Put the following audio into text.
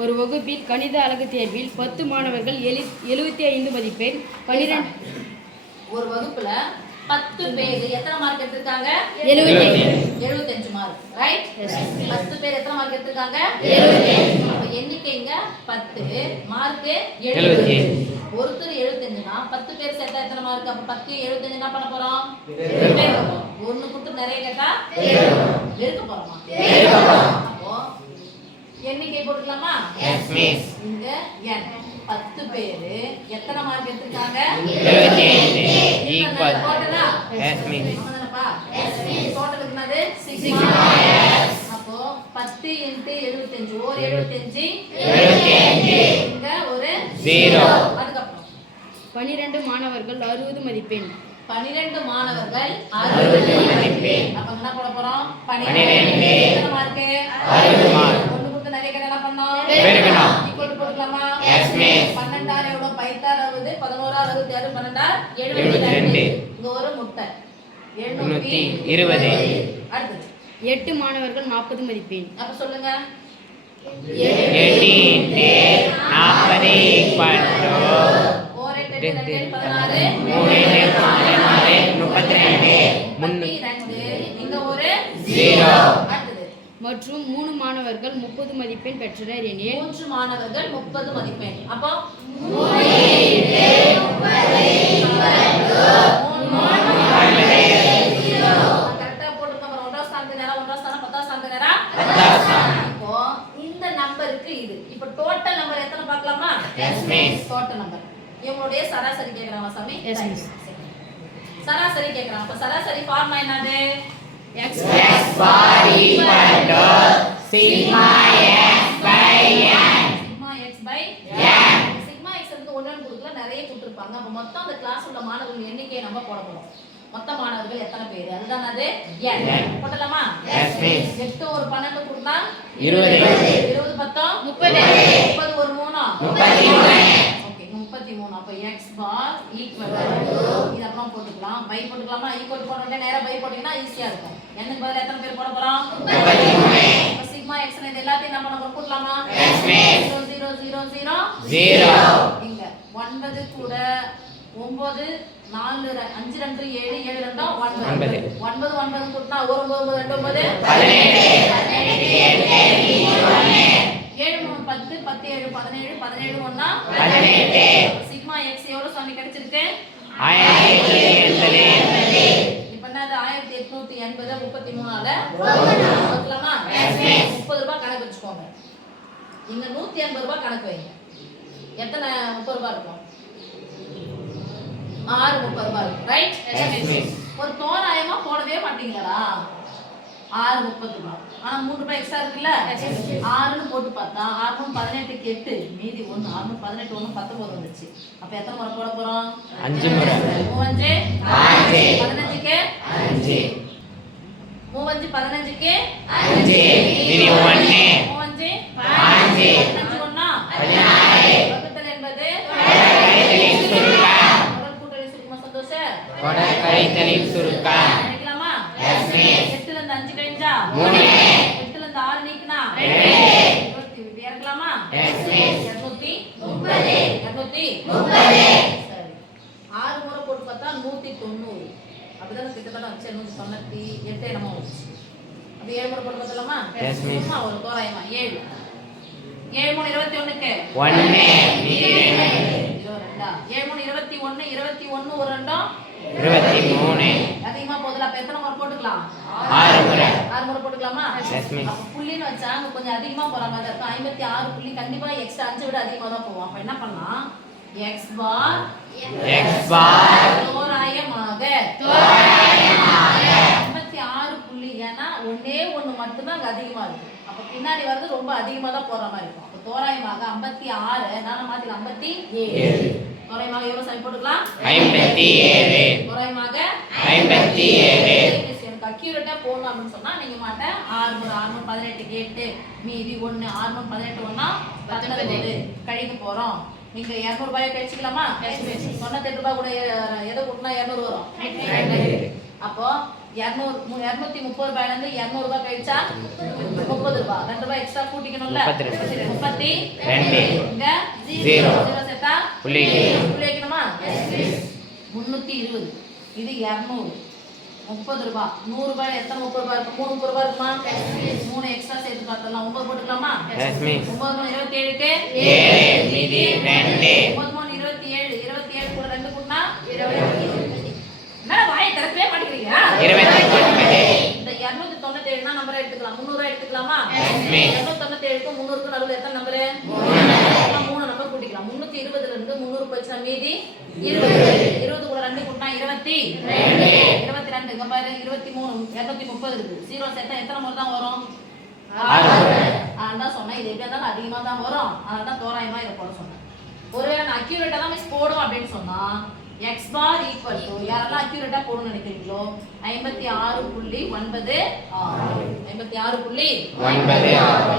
ஒரு வகுப்பில் கணித அலகு தேர்வில் பத்து மாணவர்கள் எழு எழுபத்தி ஐந்து மதிப்பெண் பன்னிரெண்டு ஒரு வகுப்புல பத்து பேர் எத்தனை மார்க் எடுத்திருக்காங்க? எழுபத்தி எழுபத்தஞ்சு மார்க் ரைட் பத்து பேர் எத்தனை மார்க் எடுத்திருக்காங்க? அப்ப எண்ணிக்கைங்க பத்து. மார்க் எழுபத்தி ஒருத்தர் எழுபத்தஞ்சுனா பத்து பேர் சேர்த்தா எத்தனை மார்க் அப்ப பத்து எழுபத்தஞ்சு என்ன பண்ண போறோம். ஒண்ணு கொடுத்து நிறைய கேட்டா பெருக்க போறோமா. எண்ணிக்கை போட்டுக்கலாமா? எஸ் மிஸ் இங்க n பத்து பேரு. எத்தனை மார்க் எடுத்திருக்காங்க. அப்போ பத்து இன்ட்டு எழுபத்தஞ்சு. ஒரு எழுபத்தஞ்சு. இங்க ஒரு ஜீரோ அதுக்கப்புறம். பன்னிரெண்டு மாணவர்கள் அறுபது மதிப்பெண். பனிரெண்டு மாணவர்கள் அறுபது மதிப்பெண். அப்ப என்ன போட போறோம்? பன்னிரெண்டு. எத்தனை மார்க்கு என்ன பண்ணோம் பெருக்கணும். ஈக்குவல் போட்டுக்கலாமா எவ்வளவு? ஆறு பன்னெண்டாறு எழுபத்தி எழுபத்தி ரெண்டு. ரெண்டு. இங்க ஒரு முட்டை. முன்னூத்தி இருபது. அடுத்தது. எட்டு மாணவர்கள் நாற்பது மதிப்பெண். அப்ப சொல்லுங்க. எட்டு நாற்பது ஈக்குவல் டு ஓர் எட்டு எட்டு ரெண்டு எட்டு பதினாறு. மூணு எட்டு நாலு நாலு முப்பத்தி ரெண்டு. முப்பத்தி முன்னூத்தி ரெண்டு. இங்க ஒரு ஜீரோ. அடுத்தது மற்றும் மூணு மாணவர்கள் முப்பது மதிப்பெண் பெற்றனர் எனில் மூன்று மாணவர்கள் முப்பது மதிப்பெண். அப்போ இந்த நம்பருக்கு இது. இப்போ டோட்டல் நம்பர் எத்தனை பார்க்கலாமா? டோட்டல் நம்பர் இவங்களுடைய சராசரி கேக்குறாங்க சாமி. சராசரி கேக்குறாங்க. அப்ப சராசரி ஃபார்முலா என்னது x bar equal to sigma x by n sigma x by sigma x வந்து ஒன்னு நிறைய கொடுத்துருப்பாங்க. அப்ப மொத்தம் அந்த கிளாஸ் உள்ள மாணவர்கள் எண்ணிக்கையை நம்ம போட போறோம். மொத்த மாணவர்கள் எத்தனை பேர்? அதுதான் அது? N. Miss. எட்டு ஒரு பன்னெண்டு கொடுத்தா? இருபது. இருபது பத்தம் முப்பது. முப்பது ஒரு மூணா. ஓகே முப்பத்தி மூணு. அப்ப எக்ஸ் பார் ஈக்குவல் இது அப்புறம் போட்டுக்கலாம். பை போட்டுக்கலாமா? ஈக்குவல் போட்ட உடனே நேரா பை போட்டீங்கன்னா ஈஸியா இருக்கும். என்னக்கு பதிலா எத்தனை பேர் போட போறோம்? சிக்மா எக்ஸ் இது எல்லாத்தையும் பண்ண போறோம் கூட்டலாமா. ஜீரோ ஜீரோ ஜீரோ ஜீரோ இங்க ஒன்பது கூட ஒன்பது நாலு அஞ்சு ரெண்டு ஏழு ஏழு ரெண்டா ஒன்பது. ஒன்பது. ஒன்பது கூட்டினா ஒரு ஒன்பது ஒன்பது ரெண்டு ஒன்பது? ஏழு மூணு பத்து பத்து ஏழு பதினேழு பதினேழு பதினெட்டு. சிக்மா எக்ஸ் எவ்வளவு சாமி கிடைச்சிருக்கு ஆயிரத்தி எண்பது இப்ப என்னது எட்நூத்தி எண்பது முப்பத்தி மூணால பார்க்கலாமா முப்பது ரூபாய் கணக்கு வச்சுக்கோங்க. இங்க நூத்தி எண்பது ரூபாய் கணக்கு வைங்க. எத்தனை முப்பது ரூபாய் இருக்கும்? ஆறு முப்பது ரூபாய் இருக்கும். ரைட். ஒரு தோராயமா போடவே மாட்டீங்களா ஆறு முப்பது ரூபாய். ஆனா மூணு ரூபாய் எக்ஸ்ட்ரா இருக்குல்ல? ஆறுன்னு போட்டு பார்த்தா ஆறு பதினெட்டுக்கு எட்டு மீதி ஒண்ணு ஆறு பதினெட்டு ஒண்ணு பத்தொன்பது வந்துச்சு அப்ப எத்தனை முறை போட போறோம்? அஞ்சு முறை. மூவஞ்சு அஞ்சு. பதினஞ்சுக்கு அஞ்சு மூவஞ்சு பதினஞ்சுக்கு அஞ்சு மீதி ஒன்று மூவஞ்சு அஞ்சு. பதினஞ்சு ஒண்ணா பதினாறு. வகுத்தல் என்பது கழித்தலின் சுருக்கம் முதல் கூட்டணி சுருக்கமா சந்தோஷம் தொடர் கழித்தலின் சுருக்கம். எட்டுல இருந்து அஞ்சு கழிஞ்சா. எட்டுல இருந்து ஆறு நீக்கினா. இருபத்தி. இருநூத்தி ஆறு முறை போட்டு பார்த்தா நூத்தி தொண்ணூறு. அப்படிதான் கிட்டத்தட்ட வச்சு நூத்தி தொண்ணூத்தி எட்டு என்னமோ வந்துச்சு. அப்படி ஏழு முறை போட்டு பார்த்தலாமா. சும்மா ஒரு தோராயமா. ஏழு. ஏழு மூணு இருபத்தி ஒண்ணுக்கு? இருபது ரெண்டா ஏழு. மூணு இருபத்தி ஒண்ணு இருபத்தி ஒண்ணு ஒரு ரெண்டும் இருபத்தி மூணு. அதிகமா போதுல அப்ப எத்தனை முறை போட்டுக்கலாம்? ஆறு முறை ஆறு முறை போட்டுக்கலாமா புள்ளின்னு வச்சா அங்க கொஞ்சம் அதிகமா போற மாதிரி இருக்கும். ஐம்பத்தி ஆறு புள்ளி கண்டிப்பா எக்ஸ்ட்ரா அஞ்சு விட அதிகமா தான் போவோம். அப்ப என்ன பண்ணலாம்? எக்ஸ் பார் எக்ஸ் பார் தோராயமாக. ஐம்பத்தி ஆறு புள்ளி ஏன்னா ஒண்ணே ஒண்ணு மட்டும்தான் அங்க அதிகமா இருக்கு. அப்ப பின்னாடி வந்து ரொம்ப அதிகமா தான் போற மாதிரி இருக்கும். அப்ப தோராயமாக ஐம்பத்தி ஆறு நான் மாத்தி ஐம்பத்தி ஏழு. எவ்வளவு சரி போட்டுக்கலாம்? ஐம்பத்தி ஏழு தோராயமாக ஐம்பத்தி ஏழு எனக்கு அக்யூரேட்டா போகணும் அப்படின்னு சொன்னா நீங்க மாட்டேன் ஆறு மூணு ஆறு மூணு பதினெட்டுக்கு எட்டு மீதி ஒண்ணு ஆறு மூணு பதினெட்டு ஒண்ணா பத்தொன்பது. கழிக்க போறோம். நீங்க இருநூறு ரூபாய் கழிச்சுக்கலாமா தொண்ணூத்தெட்டு ரூபாய் கூட எதை கூட்டினா இருநூறு வரும்? அப்போ இரநூறு இரநூத்தி முப்பது ரூபாயில இருந்து இரநூறு ரூபாய் கழிச்சா முப்பது ரூபாய் ரெண்டு ரூபாய் எக்ஸ்ட்ரா கூட்டிக்கணும்ல? முப்பத்தி ரெண்டு. வைக்கணுமா முன்னூத்தி இருபது. இது இரநூறு. முப்பது ரூபாய் நூறு ரூபாய் எத்தனை முப்பது ரூபாய் இருக்கும் மூணு முப்பது ரூபாய் இருக்குமா? மூணு எக்ஸ்ட்ரா சேர்த்து பார்த்தலாம் ஒன்பது போட்டுக்கலாமா. ஒன்பது மூணு இருபத்தி ஏழுக்கு? ஏழு ஒன்பது மூணு இருபத்தி ஏழு. இருபத்தி ஏழு கூட ரெண்டு கூட்டினா? என்ன வாயை திறக்கவே மாட்டேங்கிறீங்க? இந்த இருநூத்தி தொண்ணூத்தி ஏழுனா நம்பர் எடுத்துக்கலாம். முந்நூறு எடுத்துக்கலாமா. இருநூத்தி தொண்ணூத்தி ஏழுக்கும் முந்நூறுக்கும் நடுவில் எத்தனை நம்பரு மூணு நம்பர் கூட்டிக்கலாம் முன்னூத்தி இருபதுல முந்நூறு போச்சுன்னா மீதி? இருபது இருபது கூட ரெண்டு கூட்டினா இருபத்தி. இருபத்தி ரெண்டு. இங்க பாரு இருபத்தி மூணு. இருநூத்தி முப்பது இருக்கு. ஜீரோ சேர்த்தா எத்தனை முறை தான் வரும்? அதான் சொன்னேன் இது எப்படியா அதிகமா தான் வரும். அதனால தான் தோராயமா இதை போட சொன்னேன். ஒருவேளை நான் அக்யூரேட்டா தான் மிஸ் போடும் அப்படின்னு சொன்னா எக்ஸ் பார் ஈக்குவல் டு யாரெல்லாம் அக்யூரேட்டா போடணும்னு நினைக்கிறீங்களோ ஐம்பத்தி ஆறு புள்ளி ஒன்பது ஆறு. ஐம்பத்தி ஆறு புள்ளி ஒன்பது ஆறு.